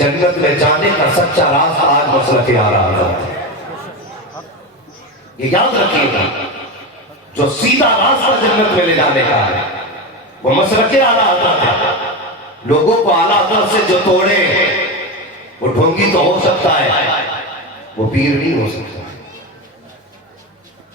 جنت میں جانے کا سچا راستہ آج مسلک اعلیٰ حضرت ہے۔ یہ یاد رکھیے گا، جو سیدھا راستہ جنت میں لے جانے کا ہے وہ مسلک اعلیٰ حضرت ہے۔ لوگوں کو اعلیٰ حضرت سے جو توڑے وہ ڈھونگی تو ہو سکتا ہے، وہ پیر نہیں ہو سکتا۔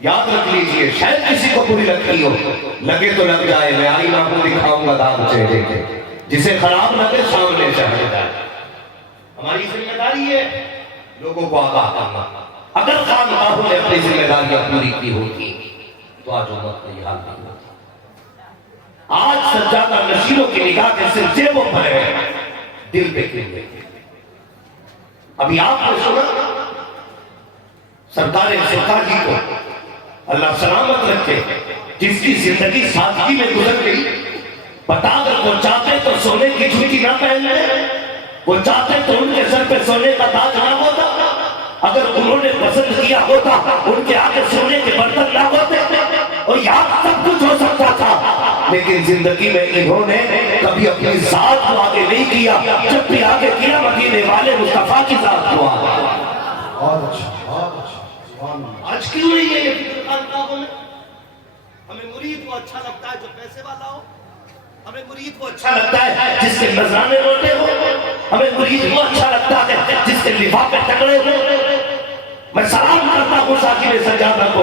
یاد رکھ لیجئے، شاید کسی کو بری لگتی ہو، لگے تو لگ جائے، میں آئینہ کو دکھاؤں گا داغ چہرے کے، جسے خراب لگے سامنے چاہے جائے۔ ہماری ذمہ داری ہے لوگوں کو آگاہ کرنا۔ اگر خانقاہوں نے اپنی ذمہ داریاں پوری کی ہوتی تو آج امت کا یہ حال نہیں ہوتا۔ آج سجادہ نشینوں کی نگاہ کے صرف جیبوں پر ہے، دل پہ کیوں نہیں؟ ابھی آپ نے سنا سرکار جی کو اللہ سلامت رکھے، جس کی زندگی سادگی میں گزر گئی، بتا کر وہ چاہتے تو سونے کی جھوٹی نہ پہن لے، وہ چاہتے تو ان کے سر پہ سونے کا تاج نہ ہوتا، اگر انہوں نے پسند کیا ہوتا ان کے آگے سونے کے برتن نہ ہوتے، اور یہاں سب کچھ ہو سکتا تھا، لیکن زندگی میں انہوں نے کبھی اپنی ذات کو آگے نہیں کیا، جب بھی آگے کیا مدینے والے مصطفیٰ کی ذات کو آگے۔ بہت اچھا، بہت اچھا۔ آج کیوں نہیں ہے یہ فکر خانقاہوں میں؟ ہمیں مرید کو اچھا لگتا ہے جو پیسے والا ہو، ہمیں مرید کو اچھا لگتا ہے جس کے نذرانے روٹے ہو، ہمیں مرید کو اچھا لگتا ہے جس کے لفافے تگڑے ہو۔ میں سلام کرتا ہوں ثاقب سجادہ کو،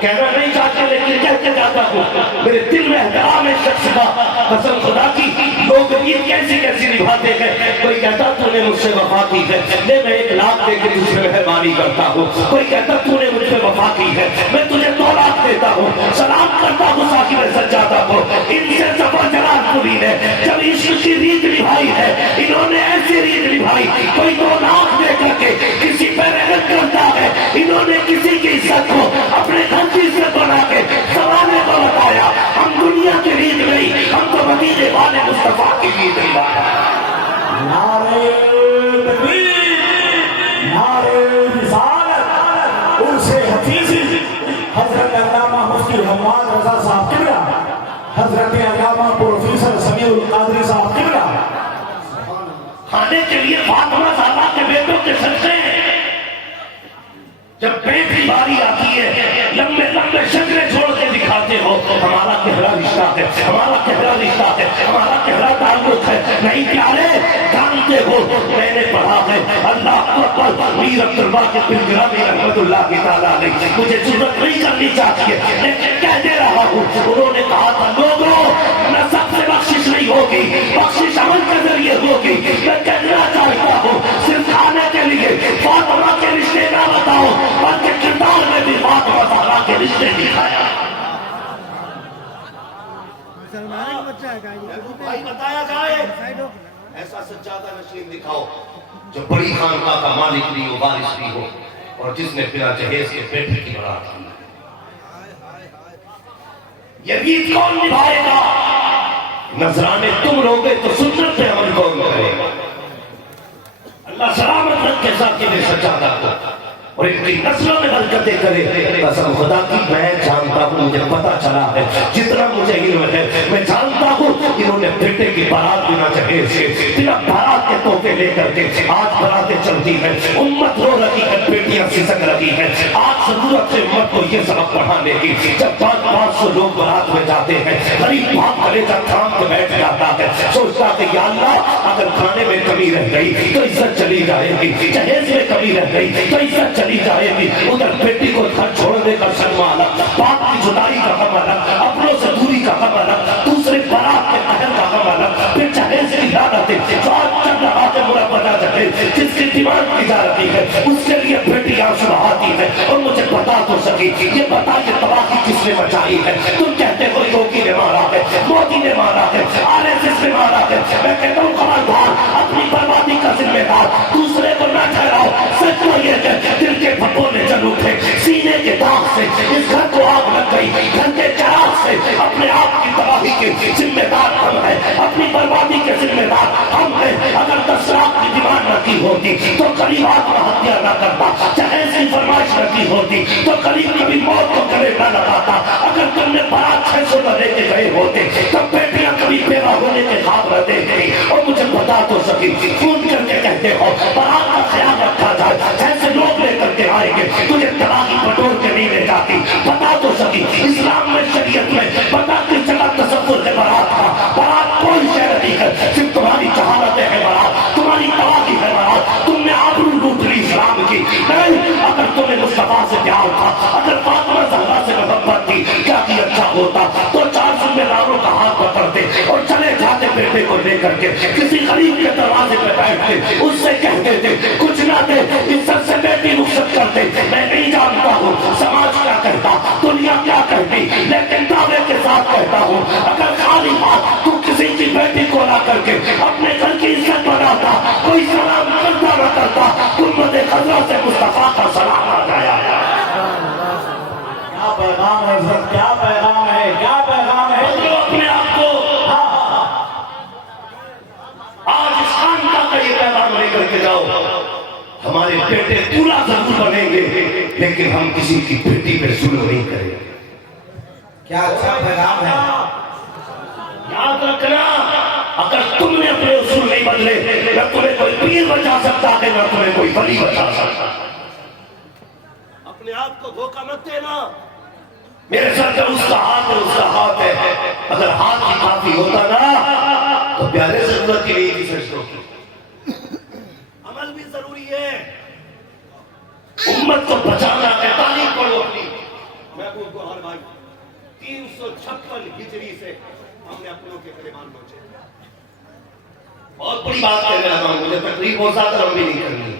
کہنا نہیں چاہتے لیکن کہہ کے جاتا ہوں، میرے دل میں احترام ہے شخص کا، قسم خدا کی لوگ عید کیسی کیسی نبھاتے ہیں۔ کوئی کہتا تو نے مجھ سے وفا کی ہے، لے میں 1 لاکھ دے کے تجھ سے مہربانی کرتا ہوں۔ کوئی کہتا تو نے مجھ سے وفا کی ہے، میں تجھے 2 لاکھ دیتا ہوں۔ سلام کرتا ہوں ثاقب سجادہ کو، ان سے زبر جلال پوری نے جب عشق کی ریت نبھائی ہے، انہوں نے ایسی ریت نبھائی، کوئی 2 لاکھ دے کر کے کسی پہ رحمت کرتا ہے، انہوں نے کسی کی عزت کو اپنے گھر کی عزت بنا کے زمانے کو بتایا۔ ہم دنیا کی ریت نہیں، ہم تو مدینے والے مصطفیٰ کی ریت نبھایا۔ نعرہ تکبیر، نعرہ رسالت، عرس حفیظی، حضرت علامہ مفتی حماد رضا صاحب قبلہ، حضرت علامہ پروفیسر سمیع القادری صاحب قبلہ، کھانے کے لیے فاطمہ زہرا کے بیٹوں کے صدقے ہیں۔ جب پیٹ کی باری آتی ہے لمبے لمبے شکلیں چھوڑ کے دکھاتے ہو، ہمارا گہرا رشتہ ہے، ہمارا گہرا رشتہ ہے، ہمارا گہرا تعلق ہے۔ نہیں پیارے، جانتے ہو میں نے پڑھا ہے اللہ اکبر، میر عبداللہ کے پنجرابی رحمت اللہ تعالیٰ نے، مجھے ضرورت نہیں کرنی چاہیے لیکن کہہ دے رہا ہوں، انہوں نے کہا تھا لوگوں نسب سے بخشش نہیں ہوگی، بخشش عمل کے ذریعے ہوگی۔ میں کہنا چاہتا ہوں صرف کھانے کے لیے فاطمہ کے رشتے نہ بتاؤ، بلکہ کردار میں بھی فاطمہ زہرا کے رشتے دکھایا۔ بھائی بتایا جائے ایسا سجادہ نشین دکھاؤ جو بڑی خانقاہ کا مالک بھی ہو، وارث بھی ہو، اور جس نے بنا جہیز کے بیٹے کی برات کی۔ یہ ریت کون نبھائے گا؟ نذرانے تم روگے تو سنت پہ عمل کون کرے گا؟ اللہ سلامت رکھے ثاقب سجادہ کو اور ان کی نسلوں میں برکتیں کرے۔ قسم خدا کی میں جانتا ہوں، مجھے پتا چلا ہے، جتنا مجھے علم ہے، میں جانتا ہوں انہوں نے بیٹے کی بارات بنا جہیز سے بنا بارات کے تحفے لے کر کے آج براتیں چلتی ہیں، امت رو رہی ہے، بیٹیاں سسک رہی ہیں۔ آج ضرورت سے امت کو یہ سبق پڑھانے کی، جب 500 لوگ بارات میں جاتے ہیں، غریب باپ کلیجہ تھام کے بیٹھ جاتا ہے، سوچتا کہ یا اللہ اگر کھانے میں کمی رہ گئی تو عزت چلی جائے گی، جہیز میں کمی رہ گئی تو عزت چلی جائے گی۔ ادھر بیٹی کو گھر چھوڑنے کا شرم الگ، باپ کی جدائی کا غم الگ، اپنوں سے دوری کا غم الگ، دوسرے بارات کے قہر کا غم الگ، پھر جہیز کی لعنتیں جو آج چل رہا ہے مربدہ جہیز، جس کی ڈیمانڈ کی جا رہی ہے اس کے لیے بیٹی آنسو بہاتی ہے۔ اور مجھے بتا تو سکی، یہ بتا کہ تباہی کس نے مچائی ہے؟ تم کہتے ہو یوگی نے مارا ہے، مودی نے مارا ہے، RSS نے مارا ہے، میں کہتا ہوں خبردار، اپنی بربادی کا ذمہ دار دوسرے کو نہ ٹھہراؤ۔ سچ تو یہ ہے دل کے پھپھونے چل اٹھے، سینے کے داغ سے اس گھر کو آگ لگ گئی، گھر کے چراغ سے اپنے آپ کی تباہی کے ذمہ دار ہم ہیں، اپنی بربادی کے ذمہ دار ہم ہیں۔ اگر 10 لاکھ کی ڈیمانڈ نہ کی رکھی ہوتی تو قریب آتما ہتیا نہ کرتا، جہیز کی فرمائش رکھی ہوتی تو قریب کبھی موت کو گلے نہ لگاتا، اگر تم نے بارات 600 میں لے کے گئے ہوتے تو بیٹیاں کبھی بیوہ ہونے کے خواب نہ دیکھتی۔ اور مجھے بتا تو سکی، فون کر کے کہتے ہو بارات کا خیال رکھا جائے، جیسے لوگ لے کر کے آئیں گے تجھے تلاقی بٹور کے نہیں لے جاتی۔ بتا تو سکی اسلام میں شریعت میں بتا کس جگہ تصور ہے بارات کا؟ بارات کوئی شے نہیں ہے، صرف تمہاری جہالتیں ہیں بارات، تمہاری تباہی ہے بارات، تم نے آبرو لوٹ لی اسلام کی۔ نہیں، اگر تمہیں مصطفیٰ سے پیار تھا، اگر فاطمہ زہرا سے محبت تھی، کیا کی اچھا ہوتا تو 4 ذمہ داروں کا ہاتھ پکڑتے اور چلے جاتے بیٹے کو لے کر کے کسی غریب کے دروازے پہ بیٹھتے، اس سے کہتے تھے کچھ نہ دے، عزت سے بیٹی رخصت کرتے۔ میں نہیں جانتا ہوں سماج کیا کہتا، دنیا کیا کہتی، لیکن دعوے کے ساتھ کہتا ہوں اگر خالی ہاتھ تو کسی کی بیٹی کو لا کر کے اپنے گھر کی عزت بناتا، کوئی سلام کرتا نہ کرتا، امت خضرا سے مصطفیٰ کا سلام آ جایا۔ کیا پیغام ہے حضرت، کیا پیغام ہے، کیا پیغام ہے۔ بدلو اپنے آپ کو، آج اس خانقاہ کا یہ پیغام لے کر کے جاؤ، ہمارے بیٹے پورا ضرور بنیں گے لیکن ہم کسی کی بیٹی پہ ظلم نہیں کریں گے۔ کیا اچھا پیغام ہے۔ یاد رکھنا، اگر تم نے اپنے اصول نہیں بدلے نہ تمہیں کوئی پیر بچا سکتا ہے نہ تمہیں کوئی ولی بچا سکتا۔ اپنے آپ کو دھوکہ مت دینا۔ میرے سر کا اس کا ہاتھ ہے، اس کا ہاتھ ہے، اگر ہاتھ ہی کافی ہوتا نا تو پیارے ضرورت کی نہیں تھی فرشتوں کی۔ عمل بھی ضروری ہے، امت کو بچانا ہے۔ تعلیم پڑھو اپنی محبوب گوہر بھائی، 356 ہجری سے ہم نے اپنوں کے کلمان پہنچے۔ بہت بڑی بات کہنے لگا ہوں، مجھے تقریب ہو زیادہ لمبی نہیں کرنی،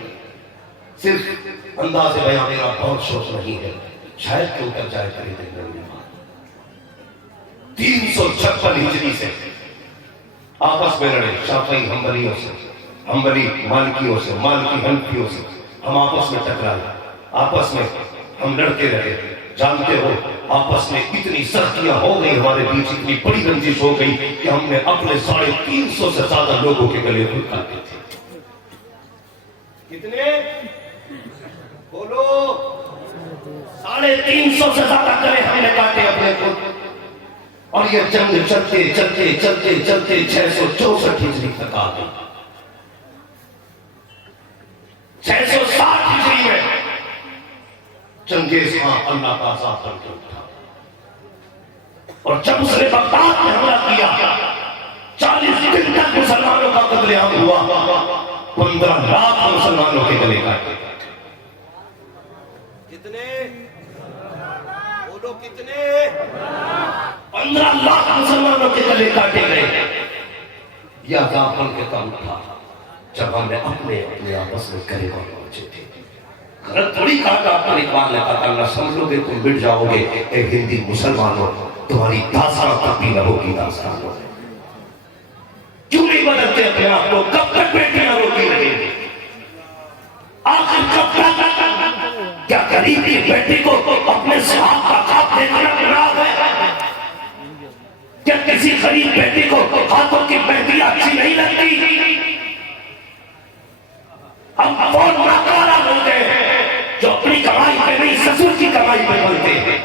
صرف انداز بیان میرا بہت شوق نہیں ہے، شاید کیوں کر جائے کرے دیں گے۔ 356 ہجری سے آپس میں لڑے، شافعی حنبلیوں سے، حنبلی مالکیوں سے، مالکی حنفیوں سے، ہم آپس میں ٹکرائے، آپس میں ہم لڑتے رہے۔ جانتے ہو آپس میں اتنی سختیاں ہو گئی، ہمارے بیچ اتنی بڑی رنجش ہو گئی کہ ہم نے اپنے 350 سے زیادہ لوگوں کے گلے خود کاٹے تھے۔ کتنے بولو؟ 350 سے زیادہ گلے ہم نے کاٹے اپنے خود، اور یہ جنگ چلتے چلتے چلتے چلتے 664 ہجری تک آ گئی۔ 660 ہجری میں چنگیز خان اللہ کا عذاب کر کے اٹھا، اور جب اس نے بغداد میں حملہ کیا 40 دن تک مسلمانوں کا قتل عام ہوا، 15 لاکھ مسلمانوں کے گلے کاٹے۔ کتنے بولو کتنے؟ 15 لاکھ مسلمانوں کے گلے کاٹے گئے۔ یہ عذاب بن کے کم تھا جب ہم نے اپنے آپس میں گلے کو پہنچے تھے۔ غلط تھوڑی کہا کہ آپ پر اقبال نے کہا اللہ سمجھو گے تم مٹ جاؤ گے، اے ہندی مسلمانوں تمہاری داستان تب بھی نہ ہوگی داستان ہو۔ کیوں نہیں بدلتے اپنے آپ کو؟ کب تک بیٹیاں روتی رہیں گی؟ آخر کب تک؟ کیا غریب کی بیٹی کو اپنے صحاب کا خواب دیکھنا گناہ ہے؟ کیا کسی غریب بیٹی کو ہاتھوں کی مہندی اچھی نہیں لگتی؟ ہم بہت ناکارہ ہوتے ہیں جو اپنی کمائی پہ نہیں سسر کی کمائی پہ بنتے ہیں۔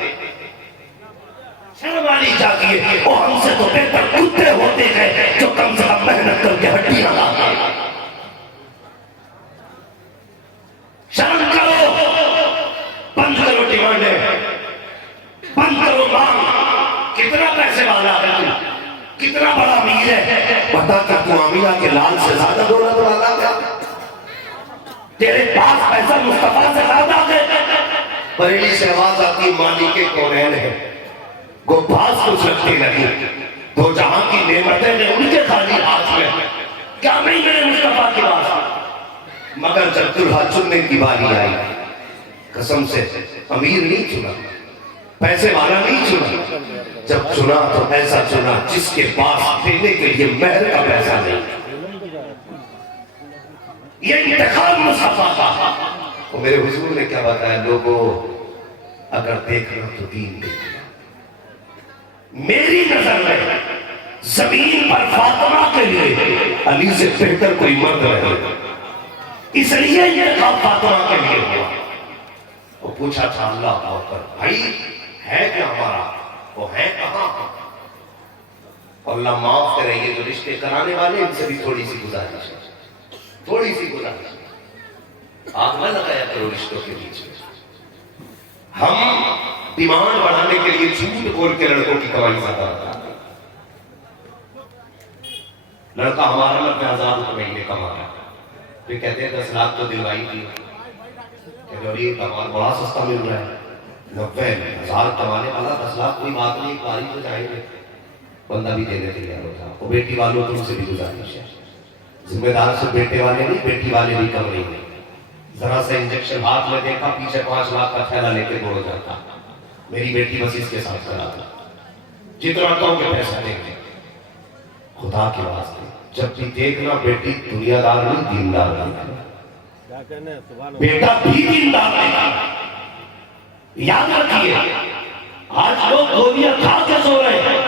شرم آنی چاہیے، وہ ہم سے تو بہتر کتے ہوتے ہیں جو کم سے کم محنت کر کے ہڈیاں لاتے ہیں۔ شرم کرو، بند کرو ڈیمانڈیں، بند کرو مانگ۔ کتنا پیسے والا ہے تو کتنا بڑا امیر ہے، بتا کر تو آمینہ کے لال سے زیادہ دولت والا ہے؟ تیرے پاس پیسہ مصطفیٰ سے زیادہ ہے؟ بریلی سے آواز آتی مالی کے کونین ہے، گو پاس کچھ رکھتے نہیں، دو جہاں کی نعمتیں نے ان کے خالی ہاتھ میں، کیا نہیں میرے مصطفیٰ کی بات؟ مگر جب دلہا چننے کی باری آئی، قسم سے امیر نہیں چنا، پیسے والا نہیں چنا، جب چنا تو ایسا چنا جس کے پاس دینے کے لیے مہر کا پیسہ نہیں۔ یہ انتخاب مصطفیٰ کا۔ اور میرے حضور نے کیا بتایا؟ لوگوں اگر دیکھنا تو دین دیکھنا۔ میری نظر میں زمین پر فاطمہ کے لیے علی سے بہتر کوئی مرد رہے، اس لیے انتخاب فاطمہ کے لیے ہوا. وہ پوچھا تھا اللہ اکبر بھائی ہے کیا ہمارا؟ وہ ہے کہاں؟ اللہ معاف کرے یہ جو رشتے کرانے والے ان سے بھی تھوڑی سی گزارش ہے، تھوڑی سی گزارش، آگ نہ لگایا کرو رشتوں کے بیچ میں. ہم ڈیمانڈ بڑھانے کے لیے جھوٹ بول کے لڑکوں کی کمائی زیادہ ہوتا ہے. لڑکا ہمارا 90,000 روپے مہینے کما رہا ہے، پھر کہتے ہیں 10 لاکھ تو دلوائی تھی، کہتے ہیں یہ کمال بڑا سستا مل رہا ہے. 90,000 کمانے والا 10 لاکھ کوئی بات نہیں، ایک باری تو جائیں گے. بندہ بھی دینے تیار ہوتا. وہ بیٹی والوں تم سے بھی گزارش ہے، ذمہ دار سے بیٹے والے نہیں، بیٹی والے بھی کم نہیں ہیں. ذرا سا انجیکشن ہاتھ میں دیکھا پیچھے 5 لاکھ کا تھیلا لے کے دوڑ جاتا. میری بیٹی بس اس کے ساتھ کرا دو، جتنا کہوں کہ پیسہ دیں گے. خدا کے واسطے جب بھی دیکھنا بیٹی دنیا دار نہیں دیندار دیکھنا، بیٹا بھی دیندار دیکھنا. یاد رکھیے آج لوگ گولیاں کھا کے سو رہے ہیں،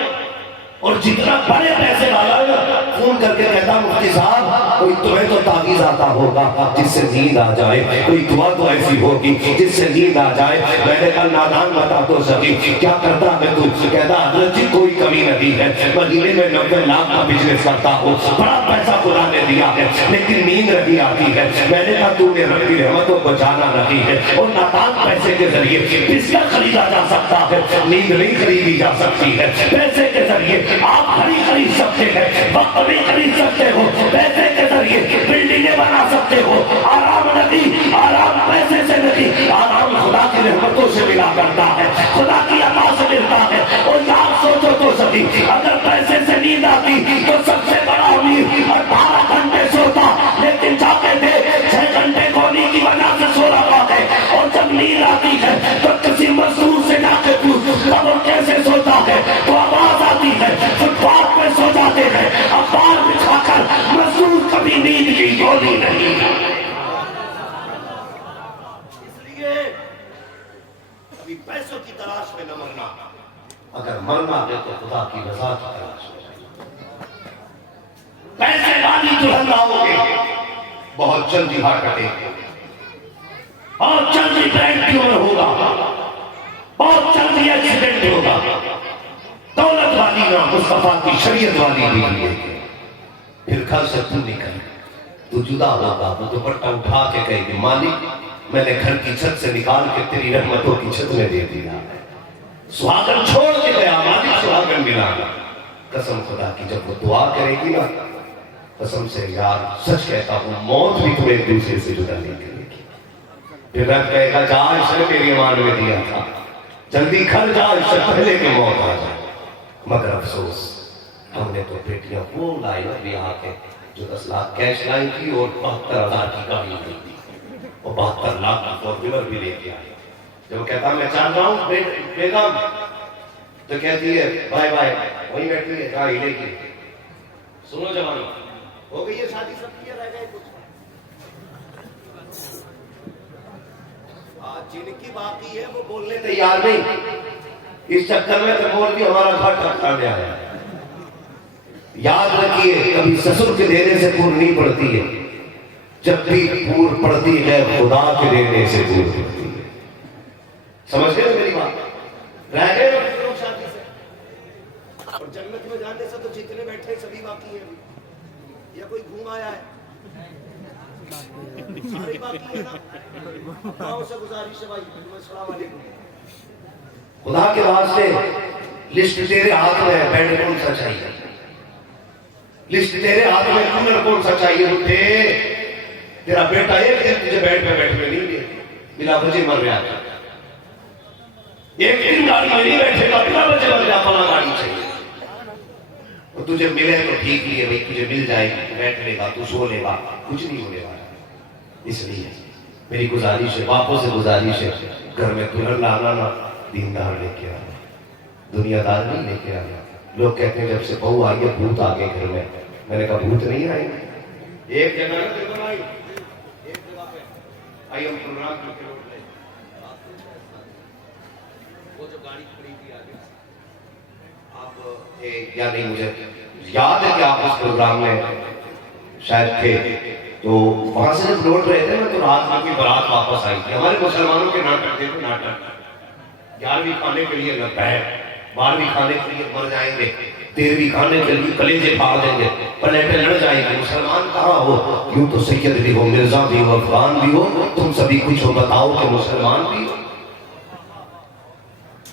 اور جتنا بڑے پیسے والا ہے فون کر کے کہتا مفتی صاحب کوئی تمہیں تو تعویذ آتا ہوگا جس سے نیند آ جائے، کوئی دعا تو ایسی ہوگی جس سے نیند آ جائے. میں نے کہا نادان بتا تو سکی کیا کرتا ہے تو؟ کہتا حضرت جی کوئی کمی نہیں ہے، مہینے میں 90 لاکھ کا بزنس کرتا ہوں، بڑا پیسہ خدا نے دیا ہے لیکن نیند نہیں آتی ہے. میں نے کہا تو نے رب کی رحمتوں کو جانا نہیں ہے، اور نادان پیسے کے ذریعے بستر خریدا جا سکتا ہے، نیند نہیں خریدی جا سکتی ہے. پیسے کے ذریعے آپ گھڑی خرید سکتے ہیں، وقت بھی خرید سکتے ہو، پیسے کے ذریعے بلڈنگیں بنا سکتے ہو. آرام نہیں، آرام پیسے سے نہیں، آرام خدا کی رحمتوں سے ملا کرتا ہے، خدا کی عطا سے ملتا ہے. اور یار سوچو تو صحیح، اگر پیسے سے نیند آتی تو سب سے بڑا امیر 18 گھنٹے سوتا، لیکن جا کے دے 6 گھنٹے کھونے کی وجہ سے سو رہا ہے. اور جب نیند آتی ہے تو کسی مزدور سے جا کے پوچھ وہ کیسے سوتا ہے، تو آواز آتی ہے فٹ پاتھ پہ سو جاتے ہیں اخبار بچھا کر. مزدور کبھی نیند کی گولی نہیں. اس لیے کبھی پیسوں کی تلاش میں نہ مرنا، اگر مرنا ہے تو خدا کی رضا کی تلاش میں. پیسے والی دلہن لاؤ گے بہت جلدی ہار کٹے گے، بہت جلدی برین ٹیومر ہوگا، بہت جلدی ایکسیڈنٹ ہوگا. دولت والی نہ مصطفیٰ کی شریعت والی بھی پھر گھر سے تو نکل تو جدا ہوگا. تو دوپٹہ اٹھا کے کہے گی مالک میں نے گھر کی چھت سے نکال کے تیری رحمتوں کی چھت میں دے دیا. سہاگن چھوڑ کے گیا مالک سہاگن ملا. قسم خدا کی جب وہ دعا کرے گی نا، قسم سے یار سچ کہتا ہوں موت بھی تمہیں ایک دوسرے سے جدا نہیں کرے گی. پھر رب کہے گا جا اس نے میری امان میں دیا تھا، جلدی گھر جا اس سے پہلے کہ موت آ جائے. مگر افسوس ہم نے تو بیٹیاں وہ لائی ابھی آ کے جو 10 لاکھ کیش لائی تھی اور 72,000 کی گاڑی لی تھی، اور 72 لاکھ کی فارچونر بھی لے کے آئی. جب کہتا میں چاہ رہا ہوں بیگم تو کہتی ہے بائے بائے، وہیں بیٹھی ہے گاڑی لے کے. سنو جوان ہو گئی ہے شادی سب کی، رہ گئے کچھ جن کی باقی ہے وہ بولنے تیار نہیں. اس چکر میں تو بول بھی ہمارا گھر ٹکٹا میں آیا. یاد رکھیے کبھی سسر کے دینے سے پور نہیں پڑتی ہے، جب بھی پور پڑتی ہے خدا کے دینے سے پور پڑتی ہے. سمجھ گئے میری بات؟ رہ گئے لوگ شادی سے، اور جنت میں جانے سے تو جتنے بیٹھے سبھی باقی ہیں. یا کوئی گھوم آیا ہے؟ سارے باقی ہے نا. گاؤں سے گزارش ہے بھائی، السلام علیکم. خدا کے واسطے لسٹ تیرے ہاتھ میں ہے، بیڈ کون سا چاہیے؟ لسٹ تیرے ہاتھ میں، کولر کون سا چاہیے؟ اٹھے تیرا بیٹا ایک دن تجھے بیڈ پہ بیٹھنے نہیں دے، بلا وجہ مر رہا ہے. ایک دن گاڑی میں نہیں بیٹھے گا، بلا وجہ مر جا فلاں گاڑی چاہیے. اور تجھے ملے تو ٹھیک ہی ہے بھائی، تجھے مل جائے گی، بیٹھ لے گا، تو سو لے گا، کچھ نہیں ہونے والا. اس لیے میری گزارش ہے، باپوں سے گزارش ہے، گھر میں دلہن لانا نا دیندار لے کے آنا، دنیا دار نہیں لے کے آنا. لوگ کہتے ہیں جب سے بہو آئی ہے بھوت آ گئے گھر میں. میں نے کہا بھوت نہیں آئے. ایک جگہ ایک جگہ پہ آئی ہم پروگرام کر کے لوٹ لے، وہ جو گاڑی کھڑی تھی آگے آپ یا نہیں مجھے یاد ہے کہ آپ اس پروگرام میں شاید تھے. تو وہاں سے جب لوٹ رہے تھے نا تو رات میں کوئی بارات واپس آئی تھی. ہمارے مسلمانوں کے ناٹک دیکھو ناٹک, 11ویں کھانے کے لیے لگتا ہے, 12ویں کھانے کے لیے مر جائیں گے, 13ویں کھانے کے لیے کلیجے پھاڑ دیں گے, پلیٹیں لڑ جائیں گے. مسلمان کہاں ہو, کیوں تو سید بھی ہو, مرزا بھی ہو, افغان بھی ہو, تم سبھی کچھ ہو, بتاؤ کہ مسلمان بھی ہو.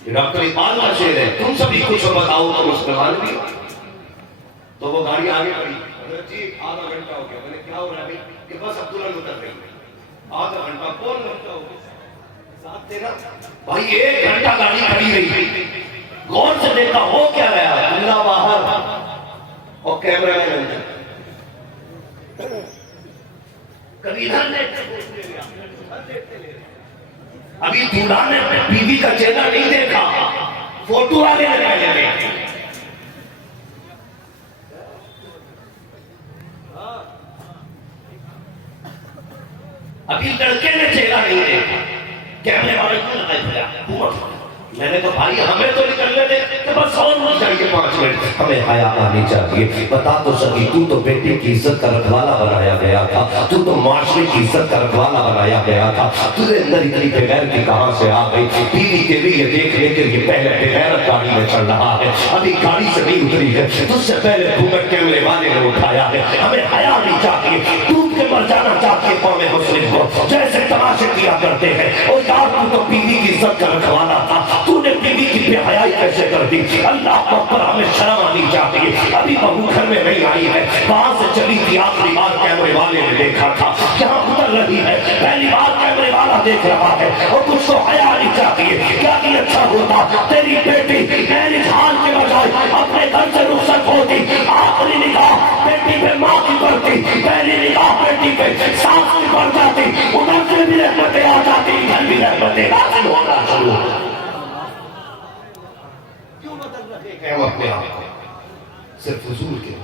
یہ ڈاکٹر اقبال کا شعر ہے, تم سبھی کچھ ہو, بتاؤ کہ مسلمان بھی ہو. تو وہ گاڑی آگے کھڑی, حضرت جی آدھا گھنٹہ ہو گیا. میں نے کیا ہو رہا ہے کہ بس اب ترنت اتر رہی ہے. آدھا گھنٹہ کون گھنٹہ ہو گیا ساتھ دینا بھائی, 1 گھنٹہ گاڑی کھڑی رہی. غور سے دیکھا ہو کیا رہا, اللہ باہر اور کیمرہ مین اندر. کبھی ادھر ابھی دولہا نے بیوی کا چہرہ نہیں دیکھا, فوٹو آگے لگایا گیا. ابھی لڑکے نے چہرہ نہیں دیکھا, کیمرے والے کو لگایا گیا. میں نے کہا بھائی ہمیں تو نکلنے دے کہ بس اور نہیں چاہیے 5 منٹ, ہمیں حیا آنی چاہیے. بتا تو سکی, تو تو بیٹے کی عزت کا رکھوالا بنایا گیا تھا, تو تو معاشرے کی عزت کا رکھوالا بنایا گیا تھا. تجھے اندر اتنی بغیر کی کہاں سے آ گئی؟ بیوی کے لیے دیکھنے کے لیے پہلے بغیر گاڑی میں چل رہا ہے, ابھی گاڑی سے نہیں اتری ہے, تجھ سے پہلے گھومٹ کیمرے والے نے اٹھایا ہے. ہمیں حیا آنی چاہیے, ڈوب کے مر جانا چاہیے قوم مسلم کو جیسے تماشے کیا کرتے ہیں. اور یار تو تو بیوی کی عزت کا رکھوالا تھا, تو نے بیوی کی بے حیائی کیسے کر دی؟ اللہ پر ہمیں شرم آنی چاہیے. ابھی بہو گھر میں نہیں آئی ہے, وہاں سے چلی تھی, آخری بار کیمرے والے نے دیکھا تھا, جہاں اتر رہی ہے پہلی بار کیمرے والا دیکھ رہا ہے, اور کچھ تو حیا آنی چاہیے. کیا نہیں اچھا ہوتا تیری بیٹی میرے حال کے بجائے اپنے گھر سے رخصت ہوتی, آخری نگاہ بیٹی پہ ماں کی پڑتی, پہلی نگاہ بیٹی پہ ساس کی پڑ جاتی, ادھر سے بھی رحمتیں آ جاتی, ادھر بھی رحمتیں نازل ہونا شروع. کیوں بدل رہے ہیں اپنے آپ کو صرف حضور کے